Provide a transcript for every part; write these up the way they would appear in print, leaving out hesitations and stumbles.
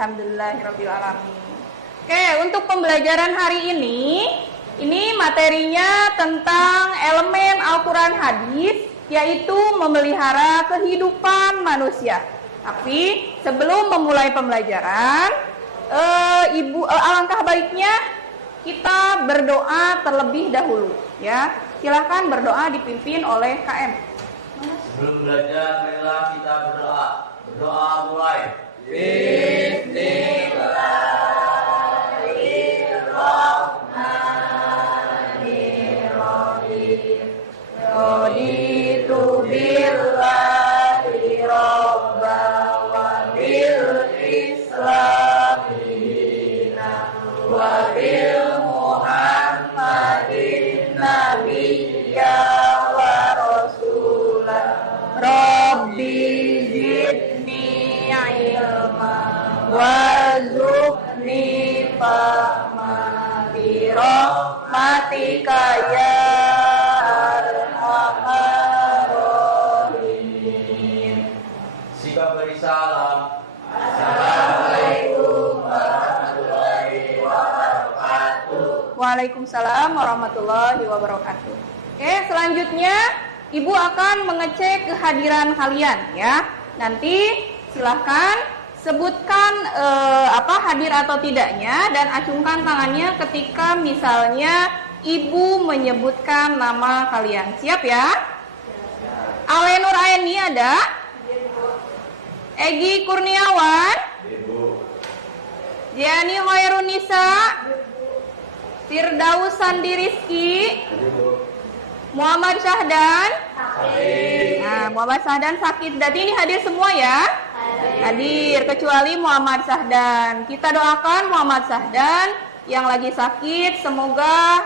Alhamdulillahirabbil alamin. Oke, untuk pembelajaran hari ini materinya tentang elemen Al-Qur'an hadis, yaitu memelihara kehidupan manusia. Tapi sebelum memulai pembelajaran, alangkah baiknya kita berdoa terlebih dahulu, ya. Silahkan berdoa dipimpin oleh KM. Sebelum belajar, marilah kita berdoa. Berdoa mulai. Bismillahirrahmanirrahim. Raditu billahi robba wa bil islami dina wa bil muhammadin nabiyya wa rasulah. Rabbi zidni ilma warzuqni fahma bi rahmatika ya arhamar rahimin. Sikap beri salam. Assalamualaikum warahmatullahi wabarakatuh. Waalaikumsalam warahmatullahi wabarakatuh. Oke, selanjutnya Ibu akan mengecek kehadiran kalian, ya. Nanti silahkan sebutkan hadir atau tidaknya dan acungkan tangannya ketika misalnya Ibu menyebutkan nama kalian. Siap ya? Alenur Aini ada? Egi Kurniawan? Jiani Hoirunisa? Firdaus Sandi Rizki? Muhammad Syahdan? Nah, Muhammad Syahdan sakit. Berarti ini hadir semua ya? Hadir, kecuali Muhammad Syahdan. Kita doakan Muhammad Syahdan yang lagi sakit, semoga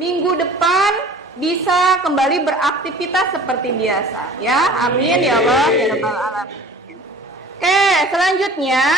minggu depan bisa kembali beraktivitas seperti biasa, ya. Amin ya Allah ya Rabbal alamin. Oke, selanjutnya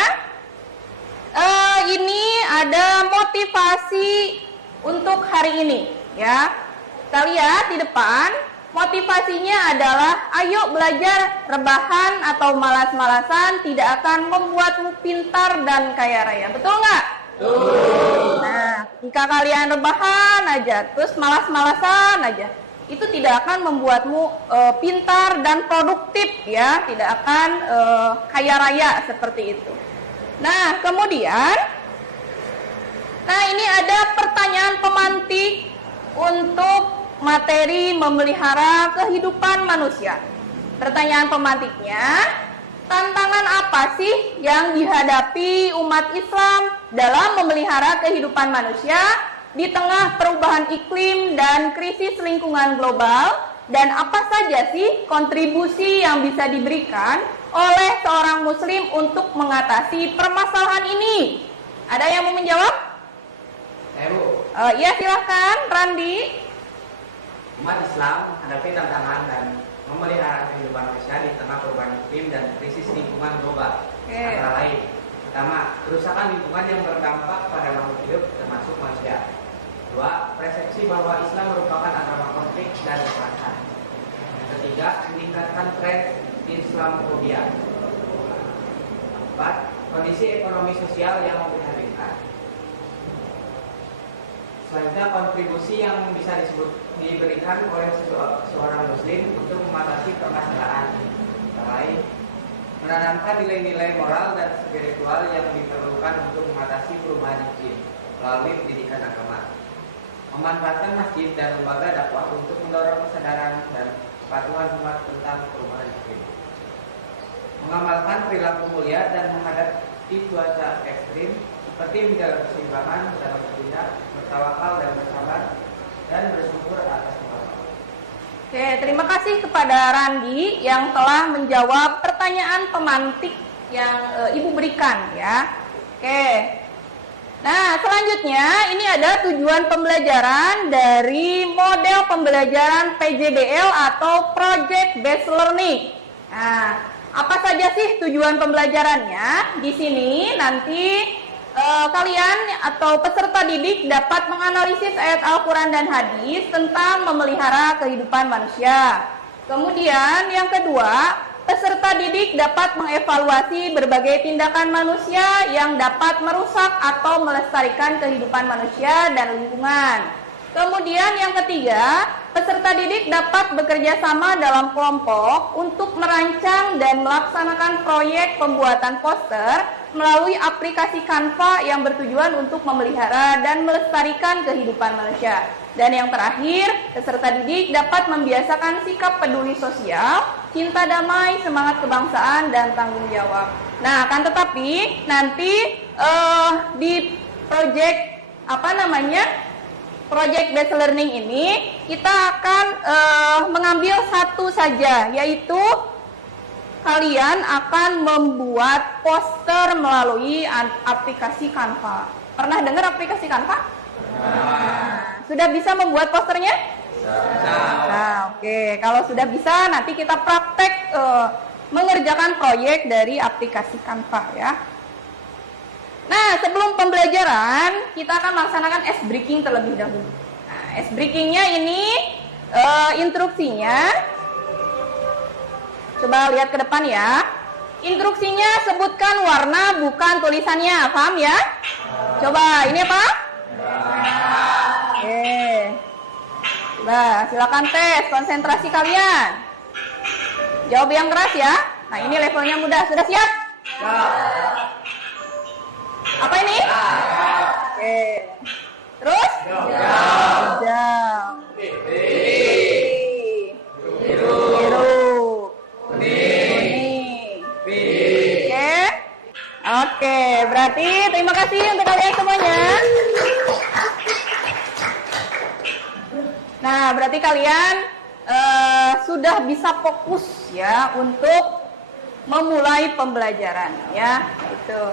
ini ada motivasi untuk hari ini, ya. Kita lihat di depan, motivasinya adalah ayo belajar, rebahan atau malas-malasan tidak akan membuatmu pintar dan kaya raya. Betul nggak? Betul. Nah, jika kalian rebahan aja, terus malas-malasan aja, itu tidak akan membuatmu pintar dan produktif, ya. Tidak akan kaya raya seperti itu. Nah, kemudian, ini ada pertanyaan pemantik untuk materi memelihara kehidupan manusia. Pertanyaan pemantiknya, tantangan apa sih yang dihadapi umat Islam dalam memelihara kehidupan manusia di tengah perubahan iklim dan krisis lingkungan global, dan apa saja sih kontribusi yang bisa diberikan oleh seorang muslim untuk mengatasi permasalahan ini? Ada yang mau menjawab? Ya, silahkan Randi. Umat Islam hadapi tantangan dan memelihara kehidupan manusia di tengah perubahan iklim dan krisis lingkungan global. Antara lain, pertama, kerusakan lingkungan yang berdampak pada makhluk hidup termasuk manusia. Dua, persepsi bahwa Islam merupakan agama konflik dan kekerasan. Yang ketiga, meningkatkan tren Islamofobia. Empat, kondisi ekonomi sosial yang memprihatinkan. Selanjutnya, kontribusi yang bisa diberikan oleh seorang muslim untuk mengatasi permasalahan lain, menanamkan nilai-nilai moral dan spiritual yang diperlukan untuk mengatasi perubahan iklim melalui pendidikan agama, memanfaatkan masjid dan lembaga dakwah untuk mendorong kesadaran dan kepatuhan umat tentang perubahan iklim, mengamalkan perilaku mulia dan menghadapi cuaca ekstrim seperti menjaga keseimbangan dalam bertindak, bertawakal dan bersabar, dan bersyukur atas nikmat. Oke, terima kasih kepada Randi yang telah menjawab pertanyaan pemantik yang Ibu berikan, ya. Oke. Nah, selanjutnya ini ada tujuan pembelajaran dari model pembelajaran PJBL atau Project Based Learning. Nah, apa saja sih tujuan pembelajarannya? Di sini nanti kalian atau peserta didik dapat menganalisis ayat Al-Quran dan hadis tentang memelihara kehidupan manusia. Kemudian yang kedua, peserta didik dapat mengevaluasi berbagai tindakan manusia yang dapat merusak atau melestarikan kehidupan manusia dan lingkungan. Kemudian yang ketiga, peserta didik dapat bekerja sama dalam kelompok untuk merancang dan melaksanakan proyek pembuatan poster melalui aplikasi Canva yang bertujuan untuk memelihara dan melestarikan kehidupan manusia. Dan yang terakhir, peserta didik dapat membiasakan sikap peduli sosial, cinta damai, semangat kebangsaan, dan tanggung jawab. Nah, akan tetapi nanti di project Project Based Learning ini kita akan mengambil satu saja, yaitu kalian akan membuat poster melalui aplikasi Canva. Pernah dengar aplikasi Canva? Nah, sudah bisa membuat posternya? Nah, oke. Kalau sudah bisa, nanti kita praktek mengerjakan proyek dari aplikasi Canva ya. Nah, sebelum pembelajaran, kita akan melaksanakan ice breaking terlebih dahulu. Nah, ice breakingnya ini instruksinya, coba lihat ke depan ya. Instruksinya sebutkan warna bukan tulisannya, paham ya? Coba, ini apa? Oke. Coba, silakan tes konsentrasi kalian. Jawab yang keras ya. Nah, ini levelnya mudah. Sudah siap? Apa ini? Oke. Terus? Hijau. Biru. Kuning. Oke, berarti terima kasih untuk kalian semuanya. Nah, berarti kalian sudah bisa fokus ya untuk memulai pembelajaran ya. Itu.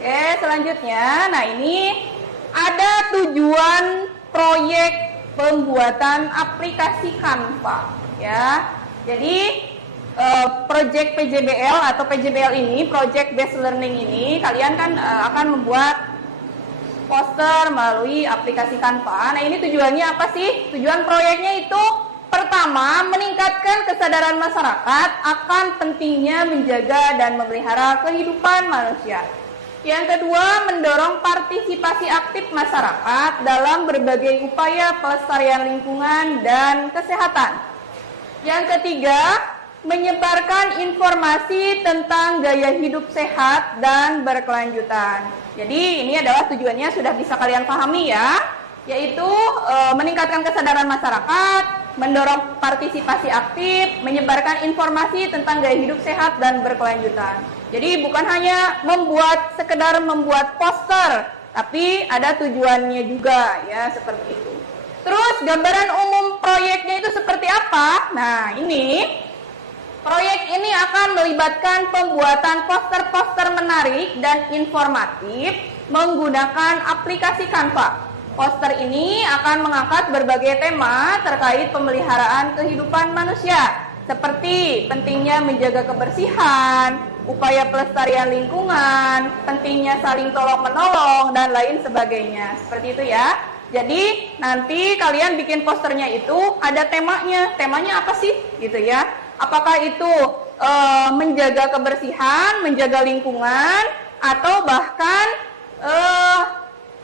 Oke, selanjutnya, nah ini ada tujuan proyek pembuatan aplikasi Canva ya. Jadi project PJBL atau PJBL ini, Project Based Learning ini, kalian kan akan membuat poster melalui aplikasi Canva. Nah, ini tujuannya apa sih? Tujuan proyeknya itu pertama, meningkatkan kesadaran masyarakat akan pentingnya menjaga dan memelihara kehidupan manusia. Yang kedua, mendorong partisipasi aktif masyarakat dalam berbagai upaya pelestarian lingkungan dan kesehatan. Yang ketiga, menyebarkan informasi tentang gaya hidup sehat dan berkelanjutan. Jadi ini adalah tujuannya sudah bisa kalian pahami ya, yaitu meningkatkan kesadaran masyarakat, mendorong partisipasi aktif, menyebarkan informasi tentang gaya hidup sehat dan berkelanjutan. Jadi bukan hanya sekedar membuat poster, tapi ada tujuannya juga ya, seperti itu. Terus gambaran umum proyeknya itu seperti apa? Nah, ini proyek ini akan melibatkan pembuatan poster-poster menarik dan informatif menggunakan aplikasi Canva. Poster ini akan mengangkat berbagai tema terkait pemeliharaan kehidupan manusia, seperti pentingnya menjaga kebersihan, upaya pelestarian lingkungan, pentingnya saling tolong-menolong, dan lain sebagainya. Seperti itu ya. Jadi nanti kalian bikin posternya itu ada temanya. Temanya apa sih? Gitu ya. Apakah itu menjaga kebersihan, menjaga lingkungan, atau bahkan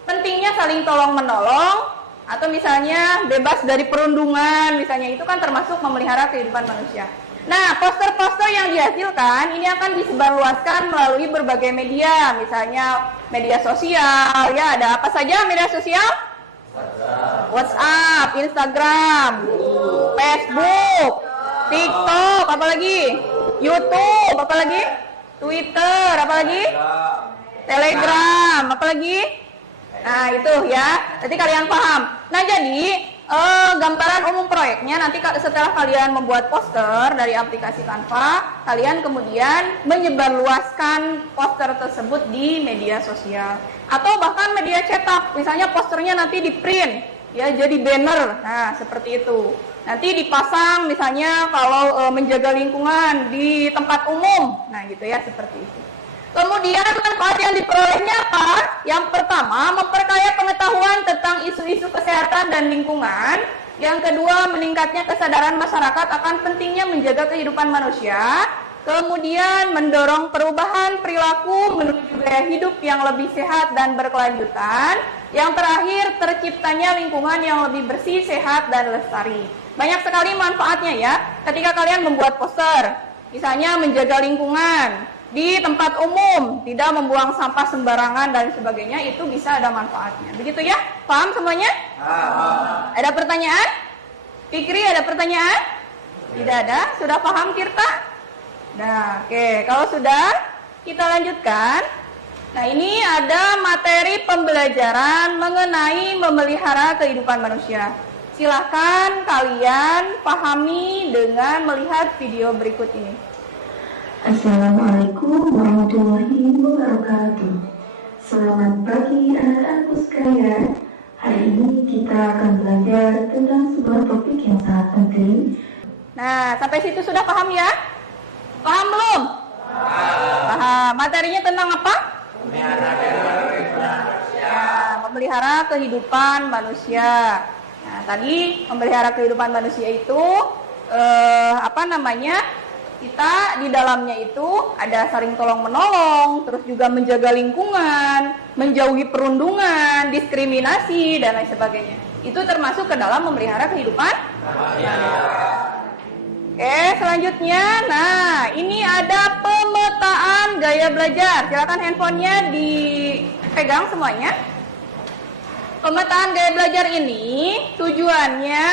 pentingnya saling tolong-menolong, atau misalnya bebas dari perundungan, misalnya itu kan termasuk memelihara kehidupan manusia. Nah, poster-poster yang dihasilkan ini akan disebarluaskan melalui berbagai media, misalnya media sosial, ya ada apa saja media sosial? WhatsApp, Instagram, Facebook, TikTok, apalagi? YouTube, apalagi? Twitter, apalagi? Telegram, apalagi? Nah, itu ya. Nanti kalian paham. Nah, jadi gambaran umum proyeknya nanti setelah kalian membuat poster dari aplikasi Canva, kalian kemudian menyebarluaskan poster tersebut di media sosial atau bahkan media cetak. Misalnya posternya nanti di print ya, jadi banner. Nah, seperti itu. Nanti dipasang misalnya kalau menjaga lingkungan di tempat umum. Nah, gitu ya, seperti itu. Kemudian manfaat yang diperolehnya apa? Yang pertama, memperkaya pengetahuan tentang isu-isu kesehatan dan lingkungan. Yang kedua, meningkatnya kesadaran masyarakat akan pentingnya menjaga kehidupan manusia. Kemudian mendorong perubahan perilaku menuju gaya hidup yang lebih sehat dan berkelanjutan. Yang terakhir, terciptanya lingkungan yang lebih bersih, sehat, dan lestari. Banyak sekali manfaatnya ya. Ketika kalian membuat poster, misalnya menjaga lingkungan di tempat umum, tidak membuang sampah sembarangan dan sebagainya, itu bisa ada manfaatnya. Begitu ya? Paham semuanya? Ada pertanyaan? Fikri, ada pertanyaan? Tidak ada? Sudah paham Tirta? Nah, oke. Kalau sudah, kita lanjutkan. Nah, ini ada materi pembelajaran mengenai memelihara kehidupan manusia. Silahkan kalian pahami dengan melihat video berikut ini. Assalamualaikum warahmatullahi wabarakatuh. Selamat pagi anak-anakku sekalian. Hari ini kita akan belajar tentang sebuah topik yang sangat penting. Nah, sampai situ sudah paham ya? Paham belum? Paham. Materinya tentang apa? Memelihara kehidupan manusia. Nah, tadi memelihara kehidupan manusia itu kita di dalamnya itu ada saling tolong menolong, terus juga menjaga lingkungan, menjauhi perundungan, diskriminasi dan lain sebagainya. Itu termasuk ke dalam memelihara kehidupan manusia. Oke, selanjutnya, nah ini ada pemetaan gaya belajar. Silakan handphonenya dipegang semuanya. Pemetaan gaya belajar ini tujuannya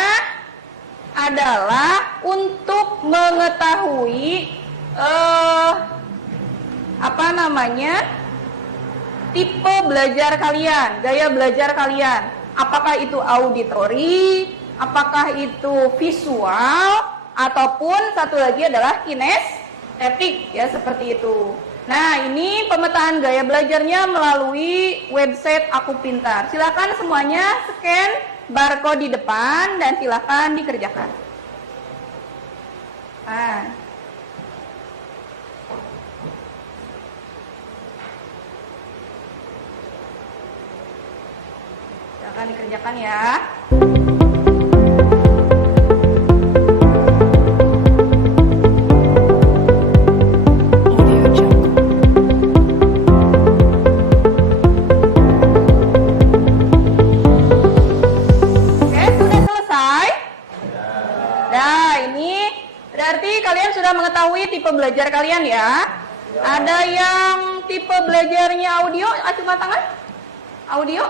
adalah untuk mengetahui tipe belajar kalian, gaya belajar kalian. Apakah itu auditori, apakah itu visual, ataupun satu lagi adalah kinestetik ya, seperti itu. Nah, ini pemetaan gaya belajarnya melalui website Aku Pintar. Silakan semuanya scan barcode di depan dan silakan dikerjakan. Nah. Silakan dikerjakan ya. Mengetahui tipe belajar kalian ya. Ada yang tipe belajarnya audio, acungan tangan. Audio?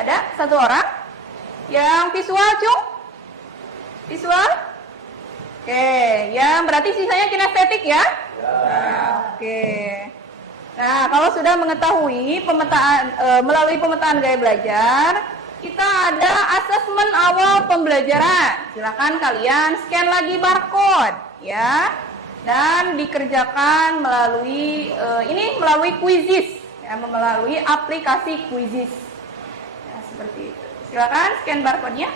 Ada? Satu orang? Yang visual, Cung? Visual? Oke, yang berarti sisanya kinestetik ya? Oke. Nah, kalau sudah mengetahui melalui pemetaan gaya belajar, kita ada asesmen awal pembelajaran. Silakan kalian scan lagi barcode ya, dan dikerjakan melalui melalui Quizizz ya, melalui aplikasi Quizizz ya, seperti itu. Silakan scan barcode-nya.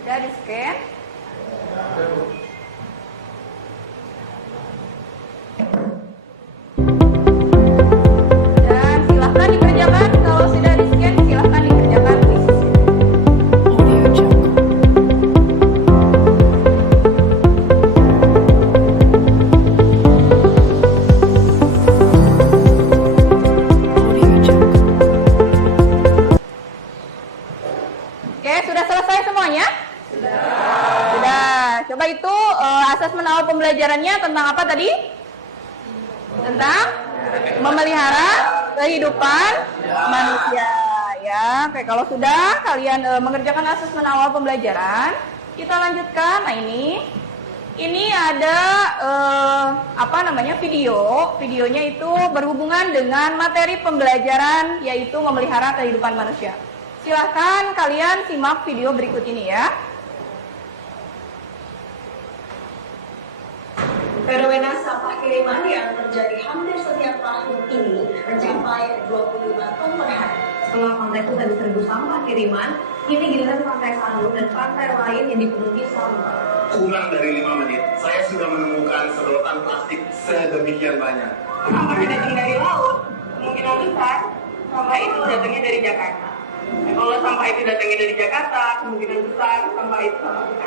Sudah di scan. Pembelajarannya tentang apa tadi? Tentang memelihara kehidupan manusia ya. Oke, kalau sudah kalian mengerjakan asesmen awal pembelajaran, kita lanjutkan. Nah, ini ada videonya itu berhubungan dengan materi pembelajaran, yaitu memelihara kehidupan manusia. Silahkan kalian simak video berikut ini ya. Fenomena sampah kiriman yang terjadi hampir setiap tahun ini mencapai 25 ton per hari. Setelah pantai Kuta diserbu sampah kiriman, kini giliran pantai Sanur dan pantai lain yang dipenuhi sampah. Kurang dari 5 menit, saya sudah menemukan sedotan plastik sedemikian banyak. sampahnya datang dari laut, kemungkinan besar sampah itu datangnya dari Jakarta. Nah, kalau sampah itu datangnya dari Jakarta, kemungkinan besar sampah itu sampah kita.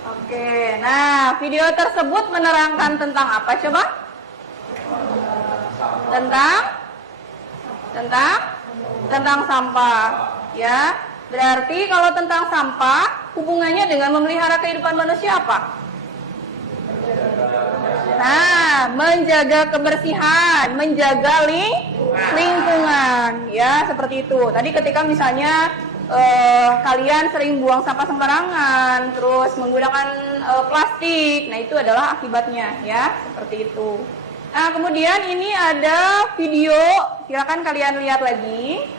Oke, nah video tersebut menerangkan tentang apa coba? Tentang sampah, ya. Berarti kalau tentang sampah, hubungannya dengan memelihara kehidupan manusia apa? Nah, menjaga kebersihan, menjaga lingkungan, ya seperti itu. Tadi ketika misalnya kalian sering buang sampah sembarangan, terus menggunakan plastik, nah itu adalah akibatnya, ya seperti itu. Nah, kemudian ini ada video, silakan kalian lihat lagi.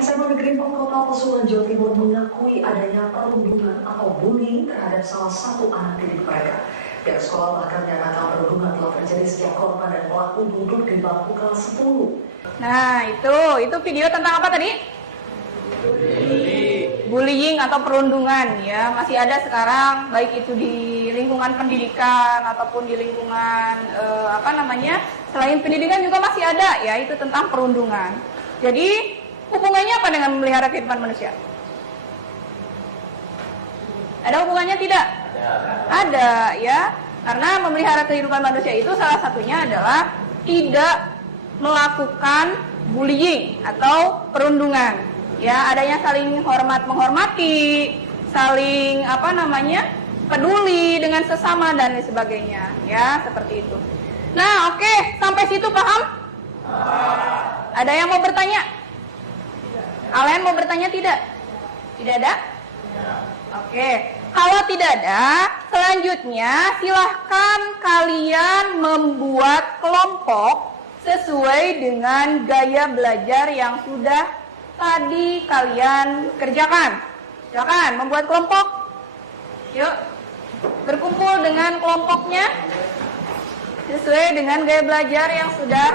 SMA Negeri 4 Kota Pasuruan Jawa Timur mengakui adanya perundungan atau bullying terhadap salah satu anak didik mereka. Pihak sekolah bahkan menyatakan perundungan telah terjadi sejak korban dan pelaku duduk di bangku kelas 10. Nah, itu video tentang apa tadi? Bullying atau perundungan, ya. Masih ada sekarang, baik itu di lingkungan pendidikan ataupun di lingkungan selain pendidikan juga masih ada, ya, itu tentang perundungan. Jadi hubungannya apa dengan memelihara kehidupan manusia? Ada hubungannya tidak? Ada, ya. Karena memelihara kehidupan manusia itu salah satunya adalah tidak melakukan bullying atau perundungan. Ya, adanya saling hormat menghormati, saling peduli dengan sesama dan lain sebagainya, ya, seperti itu. Nah, oke, sampai situ paham? Ada yang mau bertanya? Kalian mau bertanya tidak? Tidak ada? Oke. Kalau tidak ada, selanjutnya silahkan kalian membuat kelompok sesuai dengan gaya belajar yang sudah tadi kalian kerjakan. Silakan membuat kelompok. Yuk, berkumpul dengan kelompoknya sesuai dengan gaya belajar yang sudah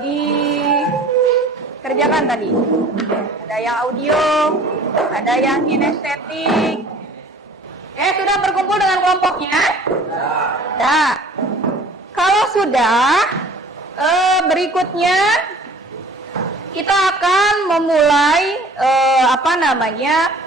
dikerjakan tadi. Ada yang audio, ada yang kinestetik. Sudah berkumpul dengan kelompoknya? Nah, kalau sudah, berikutnya kita akan memulai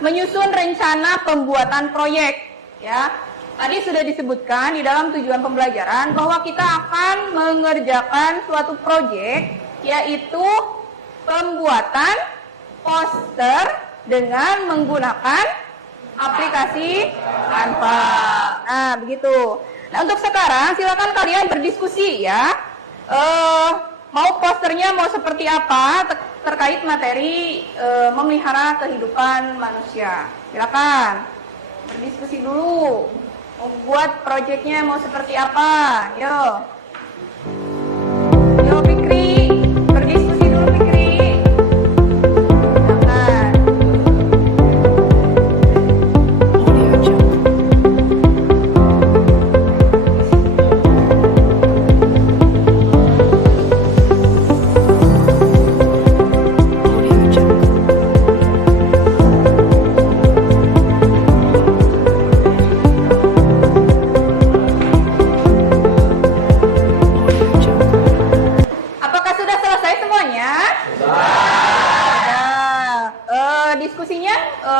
menyusun rencana pembuatan proyek, ya. Tadi sudah disebutkan di dalam tujuan pembelajaran bahwa kita akan mengerjakan suatu proyek, yaitu pembuatan poster dengan menggunakan aplikasi Canva. Nah, begitu. Nah, untuk sekarang silakan kalian berdiskusi, ya. Mau posternya mau seperti apa terkait materi memelihara kehidupan manusia. Silakan berdiskusi dulu. Mau buat proyeknya mau seperti apa? Yo, Fikri, berdiskusi dulu Fikri. Silakan.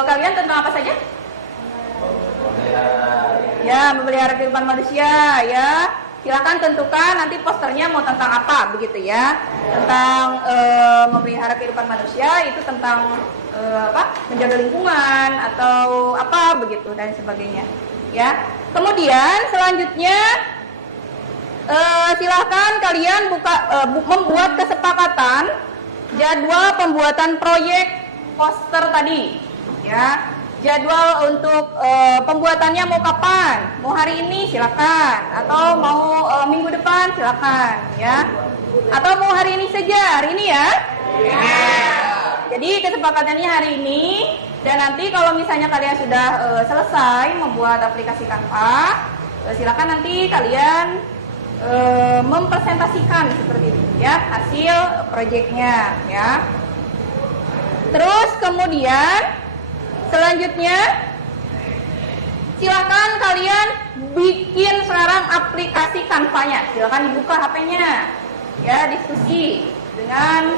Kalian tentang apa saja? Ya, memelihara kehidupan manusia, ya. Silakan tentukan nanti posternya mau tentang apa, begitu ya. Tentang memelihara kehidupan manusia itu tentang menjaga lingkungan atau apa begitu dan sebagainya, ya. Kemudian selanjutnya silakan kalian membuat kesepakatan jadwal pembuatan proyek poster tadi. Ya, jadwal untuk pembuatannya mau kapan? Mau hari ini silakan, atau mau minggu depan silakan, ya. Atau mau hari ini saja, hari ini ya. Jadi kesepakatannya hari ini, dan nanti kalau misalnya kalian sudah selesai membuat aplikasi Canva, silakan nanti kalian mempresentasikan seperti itu, ya, hasil proyeknya, ya. Terus kemudian selanjutnya Silakan kalian bikin sekarang aplikasi Canva-nya. Silakan dibuka HP-nya. Ya, diskusi dengan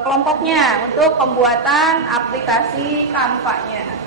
kelompoknya untuk pembuatan aplikasi Canva-nya.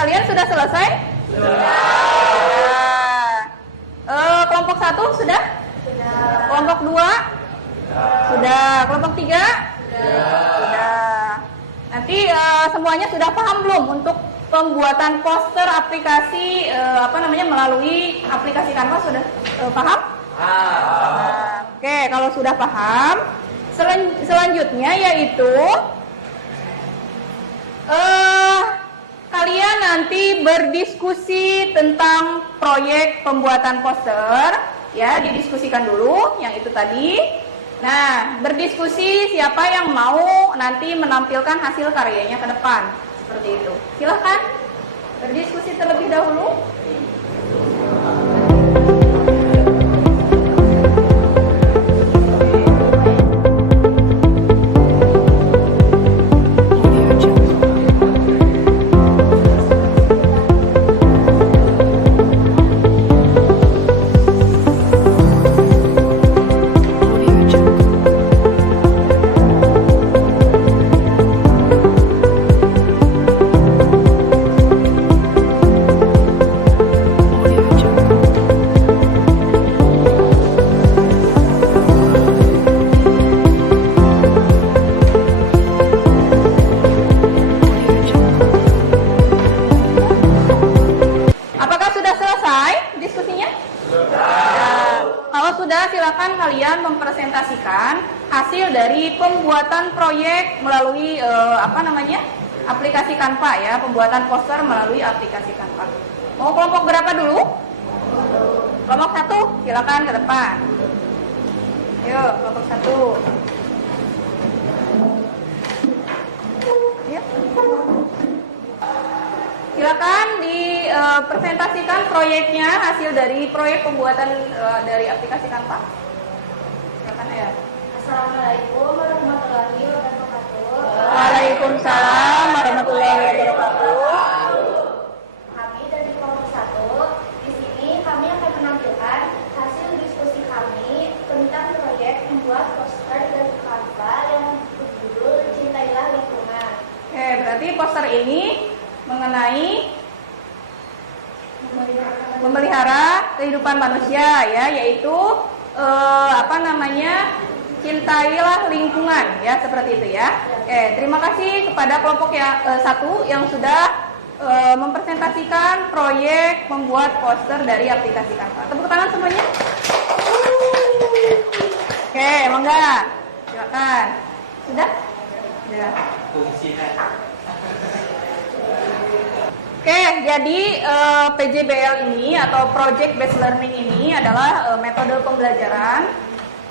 Kalian sudah selesai? Sudah. Kelompok 1 sudah? Sudah. Kelompok 2? Sudah. Kelompok 3? Sudah. Nanti semuanya sudah paham belum untuk pembuatan poster aplikasi melalui aplikasi Canva sudah paham? Oke, kalau sudah paham, selanjutnya yaitu kalian nanti berdiskusi tentang proyek pembuatan poster, ya, didiskusikan dulu yang itu tadi. Nah, berdiskusi siapa yang mau nanti menampilkan hasil karyanya ke depan, seperti itu. Silahkan berdiskusi terlebih dahulu. Silakan kalian mempresentasikan hasil dari pembuatan proyek melalui aplikasi Canva, ya, pembuatan poster melalui aplikasi Canva. Mau kelompok berapa dulu? Kelompok 1, silakan ke depan. Ayo, kelompok 1. Ya. Silakan dipresentasikan proyeknya, hasil dari proyek pembuatan dari aplikasi Canva. Silakan ya. Assalamualaikum warahmatullahi wabarakatuh. Waalaikumsalam warahmatullahi wabarakatuh. Kami dari kelompok 1. Di sini kami akan menampilkan hasil diskusi kami tentang proyek membuat poster dari Canva yang berjudul Cintailah Lingkungan. Oke, berarti poster ini mengenai memelihara kehidupan manusia, ya, yaitu cintailah lingkungan, ya, seperti itu, ya. Oke, terima kasih kepada kelompok 1 yang sudah mempresentasikan proyek membuat poster dari aplikasi Canva. Tepuk tangan semuanya. Oke, mangga, silakan. Sudah? Sudah. Oke, jadi PJBL ini atau Project Based Learning ini adalah metode pembelajaran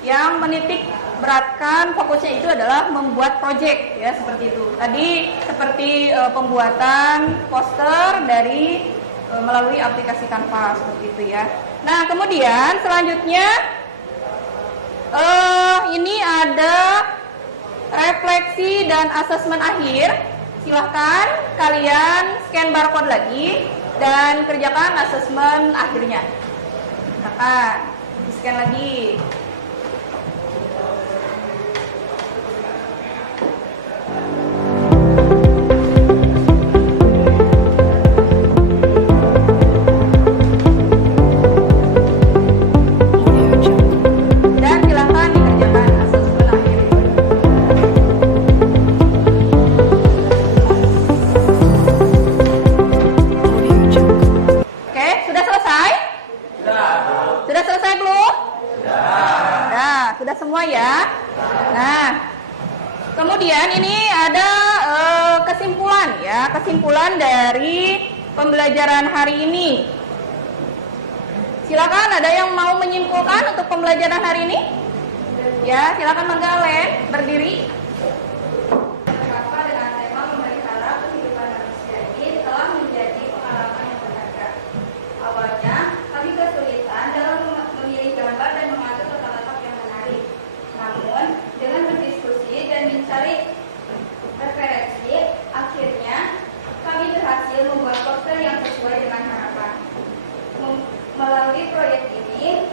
yang menitik beratkan fokusnya itu adalah membuat project, ya, seperti itu. Tadi seperti pembuatan poster dari melalui aplikasi Canva, seperti itu, ya. Nah, kemudian selanjutnya ini ada refleksi dan asesmen akhir. Silahkan kalian scan barcode lagi dan kerjakan asesmen akhirnya. Silahkan di scan lagi. Dan silahkan dikerjakan asesmen akhir. Sudah selesai belum? Sudah. kemudian ini ada kesimpulan ya, kesimpulan dari pembelajaran hari ini. Silakan, ada yang mau menyimpulkan untuk pembelajaran hari ini? Ya, silakan Mangga Alen, berdiri. Mengapa dengan tema memelihara kehidupan manusia ini telah menjadi pengalaman yang berharga. Awalnya, kami kesulitan dalam memilih gambar dan mengatur letak-letak yang menarik. Namun, dengan berdiskusi dan mencari referensi, akhirnya kami berhasil membuat poster yang sesuai dengan harapan. Melalui proyek ini,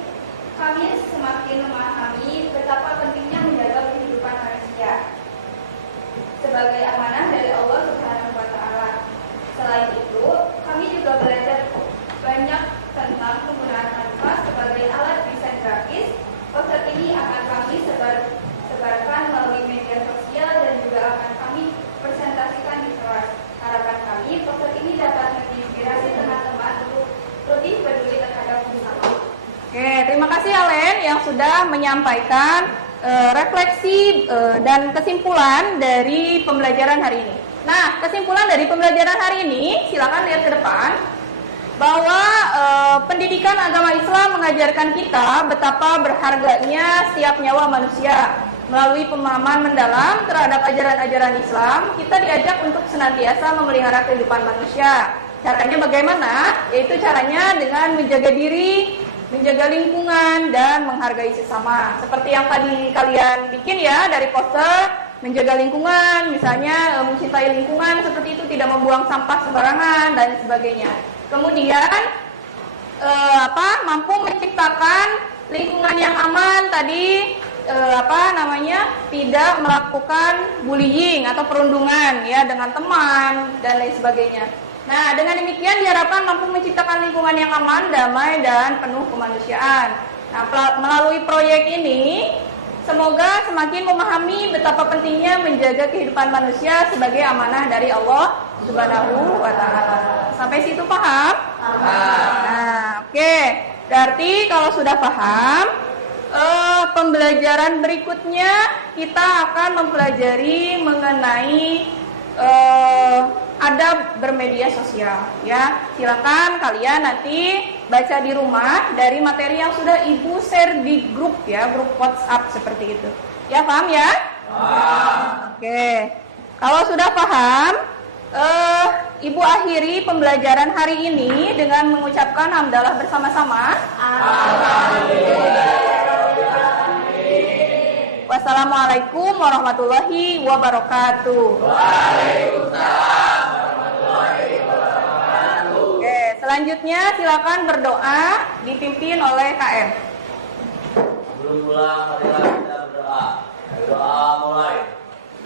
kami semakin memahami betapa pentingnya menjaga kehidupan manusia sebagai amanah dari Allah Subhanahu wa Ta'ala. Selain itu, kami juga belajar banyak tentang penggunaan kanvas sebagai alat desain grafis. Poster ini akan kami sebarkan melalui media sosial dan juga akan kami presentasikan di kelas. Harapan kami, poster ini dapat menginspirasi teman-teman untuk lebih peduli terhadap bersama. Oke, terima kasih Alen yang sudah menyampaikan refleksi dan kesimpulan dari pembelajaran hari ini. Nah, kesimpulan dari pembelajaran hari ini, silakan lihat ke depan, bahwa pendidikan agama Islam mengajarkan kita betapa berharganya setiap nyawa manusia. Melalui pemahaman mendalam terhadap ajaran-ajaran Islam, kita diajak untuk senantiasa memelihara kehidupan manusia. Caranya bagaimana? Yaitu caranya dengan menjaga diri, menjaga lingkungan, dan menghargai sesama. Seperti yang tadi kalian bikin ya dari poster, menjaga lingkungan, misalnya mencintai lingkungan, seperti itu, tidak membuang sampah sembarangan, dan sebagainya. Kemudian mampu menciptakan lingkungan yang aman tadi, tidak melakukan bullying atau perundungan ya dengan teman dan lain sebagainya. Nah, dengan demikian diharapkan mampu menciptakan lingkungan yang aman, damai, dan penuh kemanusiaan. Nah, melalui proyek ini, semoga semakin memahami betapa pentingnya menjaga kehidupan manusia sebagai amanah dari Allah Subhanahu wa Ta'ala. Sampai situ paham? Nah, oke. Berarti kalau sudah paham, pembelajaran berikutnya kita akan mempelajari mengenai adab bermedia sosial ya. Silakan kalian nanti baca di rumah dari materi yang sudah Ibu share di grup ya, grup WhatsApp seperti itu. Ya, paham ya? Oke. Kalau sudah paham, Ibu akhiri pembelajaran hari ini dengan mengucapkan hamdalah bersama-sama. Wassalamualaikum warahmatullahi wabarakatuh. Waalaikumsalam warahmatullahi wabarakatuh. Oke, selanjutnya silakan berdoa dipimpin oleh KM. Sebelum pulang, marilah kita berdoa. Doa mulai.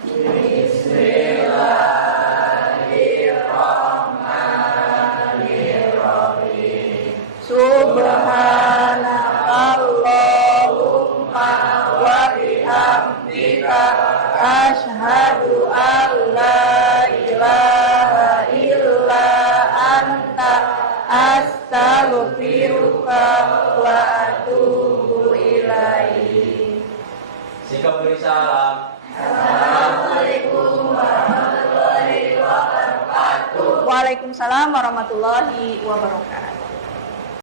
Bismillahirrahmanirrahim. Subhanakallahumma wa bihamdika asyhadu an la ilaha illa anta astaghfiruka wa atubu ilaik. Sikap beri salam. Assalamualaikum warahmatullahi wabarakatuh. Waalaikumsalam warahmatullahi wabarakatuh.